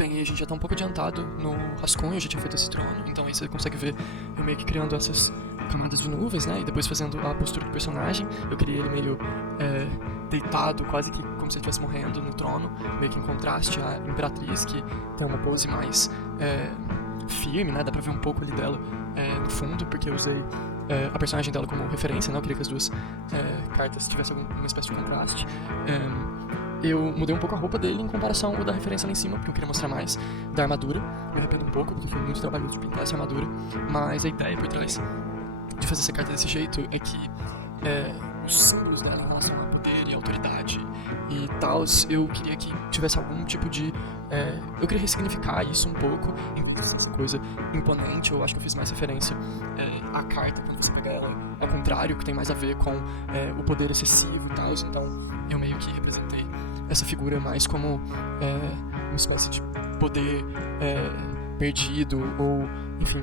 Bem, a gente já tá um pouco adiantado no rascunho, eu já tinha feito esse trono, então aí você consegue ver eu meio que criando essas camadas de nuvens, né, e depois fazendo a postura do personagem. Eu criei ele meio deitado, quase que como se ele estivesse morrendo no trono, meio que em contraste à Imperatriz, que tem uma pose mais firme, né, dá pra ver um pouco ali dela no fundo, porque eu usei a personagem dela como referência, né, eu queria que as duas cartas tivessem alguma espécie de contraste. Eu mudei um pouco a roupa dele em comparação ao da referência lá em cima, porque eu queria mostrar mais da armadura. Me arrependo um pouco, porque foi muito trabalhoso de pintar essa armadura, mas a ideia por trás de fazer essa carta desse jeito é que os símbolos dela em relação a poder e autoridade e tal, eu queria que tivesse algum tipo de... eu queria ressignificar isso um pouco em coisa imponente. Eu acho que eu fiz mais referência à carta, quando você pegar ela ao contrário, que tem mais a ver com o poder excessivo e tal, então eu meio que representei essa figura mais como uma espécie de poder perdido, ou enfim,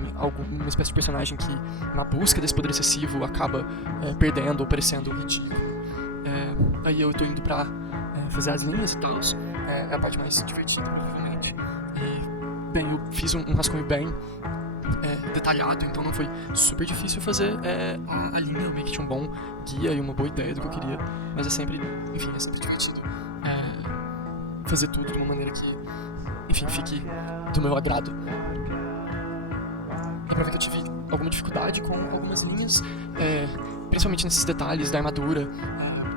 uma espécie de personagem que na busca desse poder excessivo acaba perdendo ou parecendo ridículo. Aí eu tô indo pra fazer as linhas e tal, é a parte mais divertida, provavelmente. E, bem, eu fiz um rascunho bem detalhado, então não foi super difícil fazer a linha. Eu meio que tinha um bom guia e uma boa ideia do que eu queria, mas é sempre, enfim, é sempre divertido fazer tudo de uma maneira que, enfim, fique do meu agrado. Dá pra ver que eu tive alguma dificuldade com algumas linhas, principalmente nesses detalhes da armadura.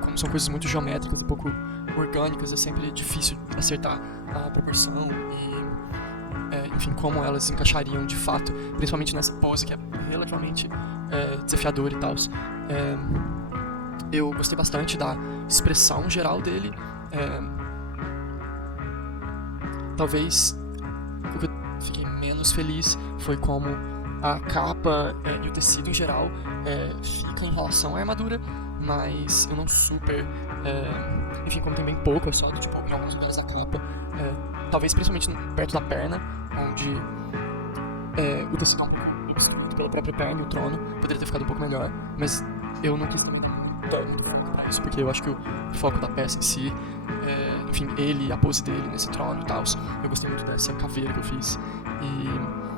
Como são coisas muito geométricas, um pouco orgânicas, é sempre difícil acertar a proporção e, enfim, como elas encaixariam de fato, principalmente nessa pose que é relativamente desafiadora e tal. Eu gostei bastante da expressão geral dele. Talvez o que eu fiquei menos feliz foi como a capa e o tecido em geral fica em relação à armadura, mas eu não super... enfim, como tem bem pouco, é só tipo, em alguns lugares da capa, talvez principalmente perto da perna, onde o tecido pela própria perna e o trono poderia ter ficado um pouco melhor, mas eu não quis pra isso, porque eu acho que o foco da peça em si, enfim, ele, a pose dele nesse trono e tal, eu gostei muito dessa caveira que eu fiz, e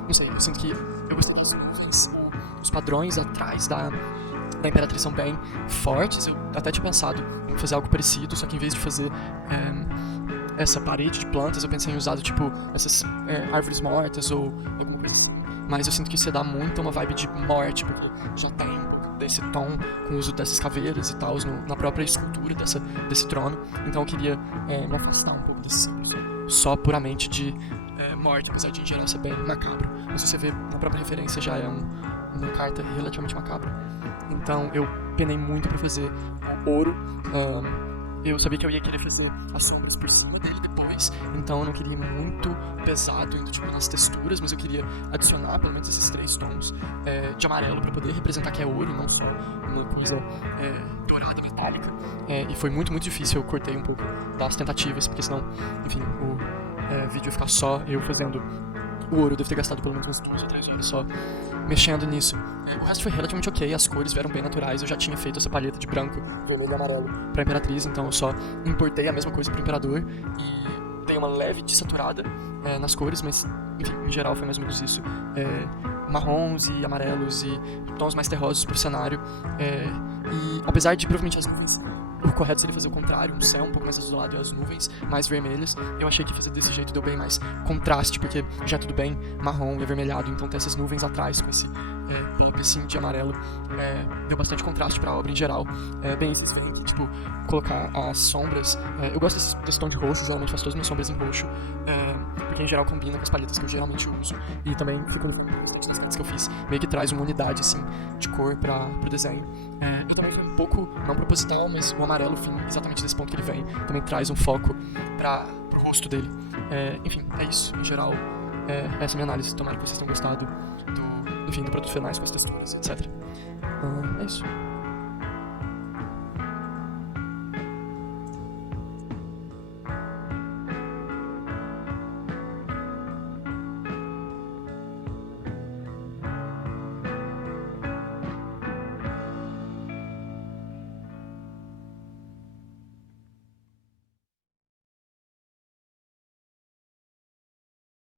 não sei, eu sinto que eu gostei disso, mas os padrões atrás da Imperatriz são bem fortes. Eu até tinha pensado em fazer algo parecido, só que em vez de fazer essa parede de plantas, eu pensei em usar tipo essas árvores mortas ou alguma coisa assim. Mas eu sinto que isso ia dar muito uma vibe de morte, porque já tem desse tom com o uso dessas caveiras e tal na própria escultura desse trono. Então eu queria me afastar um pouco desse só puramente de morte, apesar de em geral ser bem macabro. Mas se você vê na própria referência, já é uma carta relativamente macabra. Então eu penei muito pra fazer ouro. Eu sabia que eu ia querer fazer as sombras por cima dele depois, então eu não queria ir muito pesado indo tipo nas texturas, mas eu queria adicionar pelo menos esses 3 tons de amarelo pra poder representar que é ouro, não só uma coisa dourada metálica. E foi muito, muito difícil. Eu cortei um pouco das tentativas, porque senão, enfim, o vídeo ia ficar só eu fazendo o ouro. Eu devo ter gastado pelo menos umas 2 ou 3 horas só mexendo nisso. O resto foi relativamente ok, as cores vieram bem naturais. Eu já tinha feito essa palheta de branco, vermelho e amarelo pra Imperatriz, então eu só importei a mesma coisa pro Imperador e dei uma leve desaturada nas cores, mas enfim, em geral foi mais ou menos isso. Marrons e amarelos e tons mais terrosos pro cenário. E apesar de provavelmente as nuvens, o correto seria fazer o contrário, um céu um pouco mais azulado e as nuvens mais vermelhas, eu achei que fazer desse jeito deu bem mais contraste, porque já é tudo bem marrom e avermelhado, então ter essas nuvens atrás com esse pink assim de amarelo deu bastante contraste pra obra em geral. Bem, vocês veem que, tipo, colocar as sombras, eu gosto desse tom de roxo, geralmente faço todas as minhas sombras em roxo, porque em geral combina com as palhetas que eu geralmente uso, e também ficou que eu fiz, meio que traz uma unidade assim de cor pro desenho. E também foi um pouco não proposital, mas o amarelo, enfim, exatamente desse ponto que ele vem, também traz um foco pro rosto dele. Enfim, é isso, em geral. Essa é a minha análise. Tomara que vocês tenham gostado do produto finais com as texturas, etc. É isso.